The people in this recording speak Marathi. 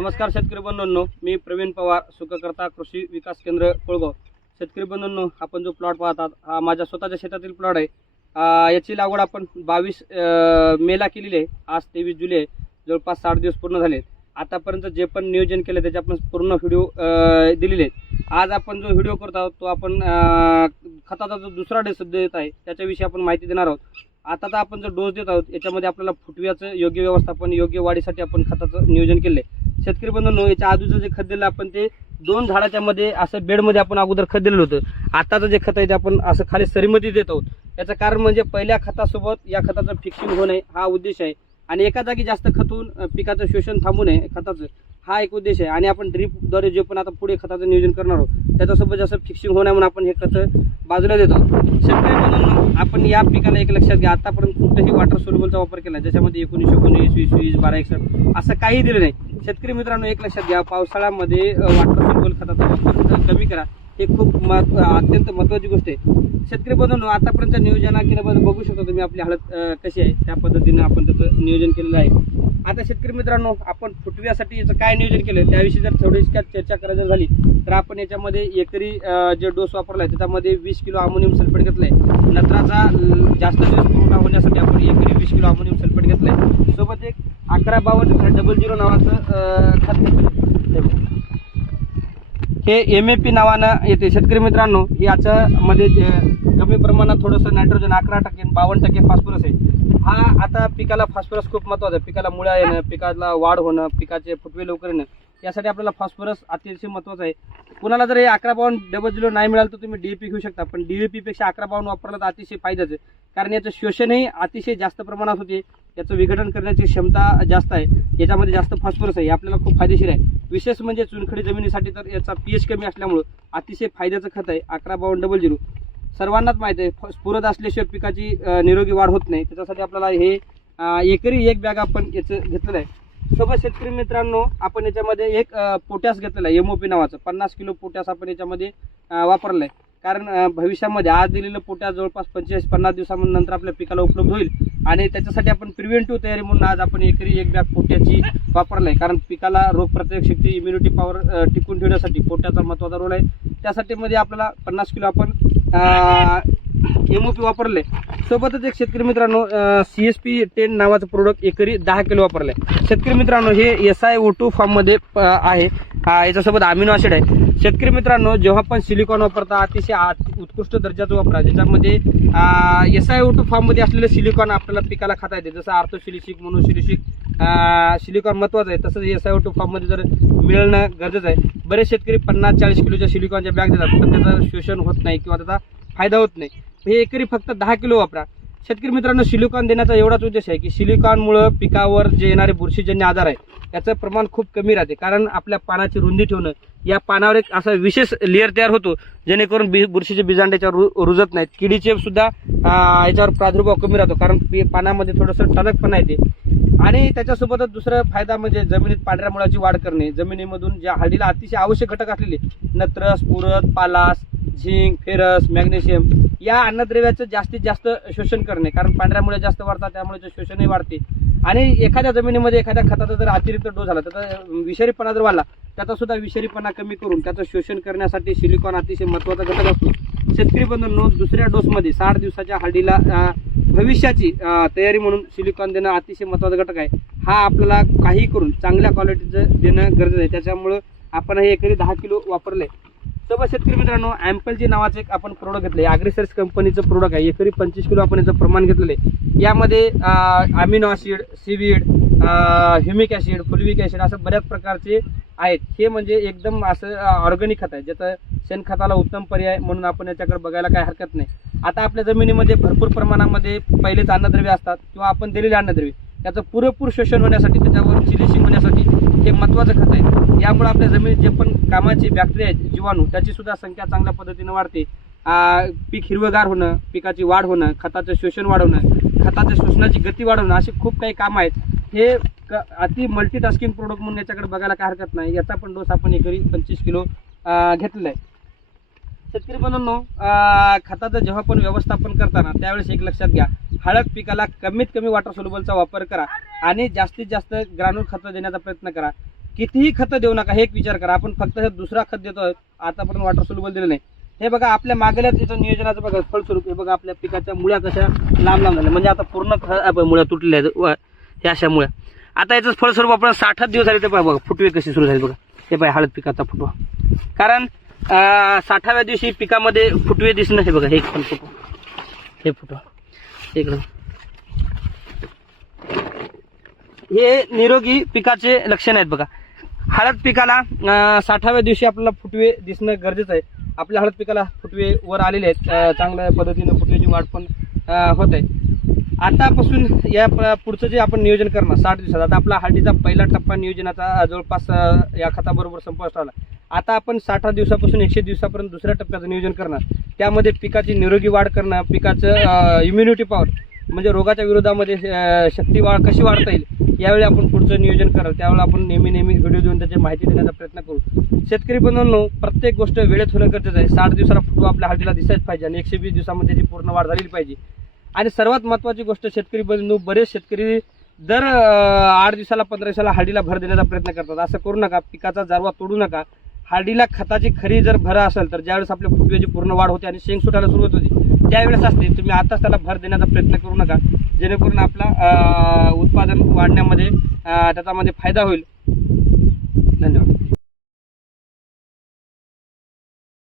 नमस्कार शेतकरी बंधूंनो मी प्रवीण पवार सुखकर्ता कृषी विकास केंद्र कोळगाव. शेतकरी बंधूंनो आपण जो प्लॉट पाहतात हा माझ्या स्वतःच्या शेतातील प्लॉट आहे. याची लागवड आपण बावीस मेला केलेली आहे. आज तेवीस जुलै जवळपास साठ दिवस पूर्ण झाले आतापर्यंत जे पण नियोजन केलं त्याचे आपण पूर्ण व्हिडिओ दिलेले आहेत. आज आपण जो व्हिडिओ करत आहोत तो आपण खताचा जो दुसरा डोस देत आहे त्याच्याविषयी आपण माहिती देणार आहोत. आता तर आपण जो डोस देत आहोत याच्यामध्ये आपल्याला फुटव्याचं योग्य व्यवस्थापन योग्य वाढीसाठी आपण खताचं नियोजन केलं आहे शेतकरी बंधूंनो याच्या आजूचं जे खत दिलं आपण ते दोन झाडाच्या मध्ये असं बेडमध्ये आपण अगोदर खत दिलेलं होतं. आताचं जे खत आहे ते आपण असं खाली सरीमध्ये देत आहोत. याचं कारण म्हणजे पहिल्या खतासोबत या खताचं फिक्सिंग होणे हा उद्देश आहे. आणि एका जागी जास्त खतून पिकाचं शोषण थांबू नये खताचं हा एक उद्देश आहे. आणि आपण ड्रीपद्वारे जे पण आता पुढे खताचं नियोजन करणार आहोत त्याच्यासोबत जास्त फिक्सिंग होण्या म्हणून आपण हे खत बाजूला देतो शेतकरी म्हणून आपण या पिकाला एक लक्षात घ्या. आतापर्यंत कुठंही वॉटर सोल्युबलचा वापर केला ज्याच्यामध्ये एकोणीसशे एकोणीस वीस वीस बारा एकसष्ट असं काही दिलं नाही. शेतकरी मित्रांनो एक लक्षात घ्या. पावसाळ्यामध्ये वाटर सोल्युबल खताचा वापर कमी करा. हे खूप महत्त्व अत्यंत महत्त्वाची गोष्ट आहे. शेतकरी बंधूंनो आतापर्यंत नियोजन केल्याबद्दल बघू शकता तुम्ही आपली हालत कशी आहे. त्या पद्धतीने आपण त्याचं नियोजन केलेलं आहे. आता शेतकरी मित्रांनो आपण फुटव्यासाठी याचं काय नियोजन केलं? त्याविषयी जर थोडीशी काय चर्चा करायची झाली तर आपण याच्यामध्ये एकरी जे डोस वापरला आहे त्याच्यामध्ये वीस किलो अमोनियम सल्फेट घेतलं आहे नत्राचा जास्त दिवस पुरवठा होण्यासाठी आपण एकरी वीस किलो अमोनियम सल्फेट घेतलं आहे सोबत एक अकरा बावन्न डबल झिरो नावाचं खत घेतलं हे एम ए पी नावानं येते. शेतकरी मित्रांनो हे याच्यामध्ये कमी प्रमाणात थोडंसं नायट्रोजन अकरा टक्के आणि बावन्न टक्के फॉस्फरस आहे. हा आता पिकाला फॉस्फरस खूप महत्त्वाचा आहे. पिकाला मुळ्या येणं पिकाला वाढ होणं पिकाचे फुटवे लवकर येणं यासाठी आपल्याला फॉस्फरस अतिशय महत्वाचं आहे. कुणाला जर हे अकरा बावन्न डबल झिरो नाही मिळालं तर तुम्ही डी पी घेऊ शकता. पण डीएपी पेक्षा अकरा बावन्न वापरलं तर अतिशय फायद्याचं आहे. कारण याचं शोषणही अतिशय जास्त प्रमाणात होते. याचं विघटन करण्याची क्षमता जास्त आहे. याच्यामध्ये जास्त फॉस्फरस आहे. हे आपल्याला खूप फायदेशीर आहे. विशेष म्हणजे चुनखडी जमिनीसाठी तर याचा पीएच कमी असल्यामुळं अतिशय फायद्याचं खत आहे. अकरा बावन्न डबल झिरो सर्वांनाच माहिती आहे फ- स्फुरद असल्याशिवाय पिकाची निरोगी वाढ होत नाही. त्याच्यासाठी आपल्याला हे एकरी एक बॅग आपण याचं घेतलेलं आहे. सोबत शेतकरी मित्रांनो आपण याच्यामध्ये एक पोटॅस घेतलेला आहे. एमओपी नावाचं. पन्नास किलो पोटॅस आपण याच्यामध्ये वापरलं आहे कारण भविष्यामध्ये आज दिलेलं पोट्या जवळपास पंचेचाळीस पन्नास दिवसानंतर आपल्या पिकाला उपलब्ध होईल. आणि त्याच्यासाठी आपण प्रिव्हेंटिव्ह तयारी म्हणून आज आपण एकरी एक बॅग पोट्याची वापरलाय. कारण पिकाला रोगप्रतिकारक शक्ती इम्युनिटी पॉवर टिकून ठेवण्यासाठी पोट्याचा महत्त्वाचा रोल आहे. त्यासाठी मध्ये आपल्याला पन्नास किलो आपण एमओपी वापरले सोबतच एक शेतकरी मित्रांनो सी एस पी टेन नावाचं प्रोडक्ट एकरी दहा किलो वापरलंय. शेतकरी मित्रांनो हे एस आय ओ टू फॉर्ममध्ये अं, आहे. याच्यासोबत अमिनो ॲसिड आहे. शेतकरी मित्रांनो जेव्हा पण सिलिकॉन वापरता अतिशय उत्कृष्ट दर्जाचं वापरा. ज्याच्यामध्ये एस आय ओ टू फॉर्ममध्ये असलेलं सिलिकॉन आपल्याला पिकाला खाता येते. जसं आर्थोसिलिशिक मोनोसिलिशिक सिलिकॉन महत्वाचं आहे. तसंच एस आय ओ टू फॉर्ममध्ये जर मिळणं गरजेचं आहे बरेच शेतकरी पन्नास चाळीस किलोच्या सिलिकॉनच्या बॅग देतात. पण त्याचं शोषण होत नाही किंवा त्याचा फायदा होत नाही. हे एकरी फक्त दहा किलो वापरा. शेतकरी मित्रांनो सिलिकॉन देण्याचा एवढाच उद्देश आहे की सिलिकॉनमुळं पिकावर जे येणारे बुरशीजन्य आजार आहे त्याचं प्रमाण खूप कमी राहते. कारण आपल्या पानाची रुंदी ठेवणं या पानावर एक असा विशेष लेअर तयार होतो जेणेकरून बी बुरशीचे बिजांड्याच्यावर रु रुजत नाहीत. किडीचे सुद्धा याच्यावर प्रादुर्भाव कमी राहतो कारण पानामध्ये थोडंसं टणकपणा येते. आणि त्याच्यासोबतच दुसरा फायदा म्हणजे जमिनीत पांढऱ्या मुळाची वाढ करणे. जमिनीमधून ज्या हळदीला अतिशय आवश्यक घटक असलेले नत्रस पुरत पालास झिंक फेरस मॅग्नेशियम या अन्नद्रव्याचं जास्तीत जास्त शोषण करणे. कारण पांढऱ्या मुळे जास्त वाढतात त्यामुळे शोषणही वाढते. आणि एखाद्या जमिनीमध्ये एखाद्या खताचा जर अतिरिक्त डोस झाला त्याचा विषारीपणा जर वाढला त्याचा सुद्धा विषारीपणा कमी करून त्याचं शोषण करण्यासाठी सिलिकॉन अतिशय महत्त्वाचा घटक असतो. शेतकरी बंधूंनो दुसऱ्या डोसमध्ये साठ दिवसाच्या हळदीला भविष्याची तयारी म्हणून सिलिकॉन देणं अतिशय महत्त्वाचा घटक आहे. हा आपल्याला काही करून चांगल्या क्वालिटीचं देणं गरजेचं आहे. त्याच्यामुळं आपण हे एकरी दहा किलो वापरले सोबत शेतकरी मित्रांनो ॲम्पलजी नावाचं एक आपण प्रोडक्ट घेतलं आहे ॲग्रिसर्च कंपनीचं प्रोडक्ट आहे. एकरी पंचवीस किलो आपण याचं प्रमाण घेतलेलं आहे. यामध्ये amino acid seaweed humic acid fulvic acid असं बऱ्याच प्रकारचे आहेत. हे म्हणजे एकदम असं ऑर्गॅनिक खत आहे. ज्याचं शेणखताला उत्तम पर्याय म्हणून आपण याच्याकडे बघायला काय हरकत नाही. आता आपल्या जमिनीमध्ये भरपूर प्रमाणामध्ये पहिलेच अन्नद्रव्य असतात किंवा आपण दिलेले अन्नद्रव्य. त्याचं पुरेपूर शोषण होण्यासाठी त्याच्यावर चिलिशिंग होण्यासाठी हे महत्त्वाचं खत आहे. यामुळे आपल्या जमिनीत जे पण कामाचे बॅक्टेरिया आहेत जीवाणू त्याची सुद्धा संख्या चांगल्या पद्धतीने वाढते. पीक हिरवगार होणं पिकाची वाढ होणं खताचं शोषण वाढवणं खताच्या शोषणाची गती वाढवणं असे खूप काही कामं आहेत. हे क- अति मल्टीटास्किंग प्रोडक्ट म्हणून याच्याकडे बघायला काय हरकत नाही. याचा पण डोस आपण एकरी पंचवीस किलो घेतलेला आहे. शेतकरी बंधूंनो खताचं जेव्हा पण व्यवस्थापन करताना त्यावेळेस एक लक्षात घ्या. हळद पिकाला कमीत कमी वॉटर सोल्युबलचा वापर करा आणि जास्तीत जास्त ग्रानूल खतं देण्याचा प्रयत्न करा. कितीही खतं देऊ नका हे एक विचार करा. आपण फक्त हे दुसरा खत देतो आतापर्यंत वॉटर सोल्युबल दिलं नाही. हे बघा आपल्या मागल्या तिथं नियोजनाचं बघा फळस्वरूप हे बघा आपल्या पिकाच्या मुळ्या कशा लांब लांब झाल्या. म्हणजे आता पूर्ण ख- मुळ्या तुटलेल्या आहेत. व ह्या अशा मुळ्या. आता याचं फळस्वरूप आपण साठच दिवस झाले ते पहा बघा फुटवे कशी सुरू झाली बघा. हे पाय हळद पिकाचा फुटवा. कारण साठाव्या दिवशी पिकामध्ये फुटवे दिसणं हे बघा हे एक पण फोटो हे फुटवा. इकडं. हे निरोगी पिकाचे लक्षण आहेत बघा. हळद पिकाला साठाव्या दिवशी आपल्याला फुटवे दिसणं गरजेचं आहे. आपल्या हळद पिकाला फुटवे वर आलेले आहेत. चांगल्या पद्धतीनं फुटव्याची वाढ पण होत आहे. आतापासून या पुढचं जे आपण नियोजन करणार साठ दिवसात आता आपला हळदीचा पहिला टप्पा नियोजनाचा जवळपास या खताबरोबर संपुष्ट आला आता आपण साठ दिवसापासून एकशे दिवसापर्यंत दुसऱ्या टप्प्याचं नियोजन करणार. त्यामध्ये पिकाची निरोगी वाढ करणं पिकाचं इम्युनिटी पॉवर म्हणजे रोगाच्या विरोधामध्ये शक्ती वाढ कशी वाढता येईल यावेळी आपण पुढचं नियोजन कराल त्यावेळी आपण नेहमी नेहमी व्हिडिओ देऊन त्याची माहिती देण्याचा प्रयत्न करू. शेतकरी बनवून प्रत्येक गोष्ट वेळेत होणं गरजेचं आहे. साठ दिवसाला फुटू आपल्या हळदीला दिसायच पाहिजे आणि एकशे वीस दिवसामध्ये त्याची पूर्ण वाढ झालेली पाहिजे. आणि सर्वात महत्त्वाची गोष्ट शेतकरी बंधू बरेच शेतकरी दर आठ दिवसाला पंधरा दिवसाला हळदीला भर देण्याचा प्रयत्न करतात. असं करू नका पिकाचा जारवा तोडू नका. हळदीला खताची खरी जर भर असेल तर ज्यावेळेस आपल्या फुटव्याची पूर्ण वाढ होते आणि शेंग सुटायला सुरुवात होती त्यावेळेस असते. तुम्ही आताच त्याला भर देण्याचा प्रयत्न करू नका. जेणेकरून आपला उत्पादन वाढण्यामध्ये त्याच्यामध्ये फायदा होईल.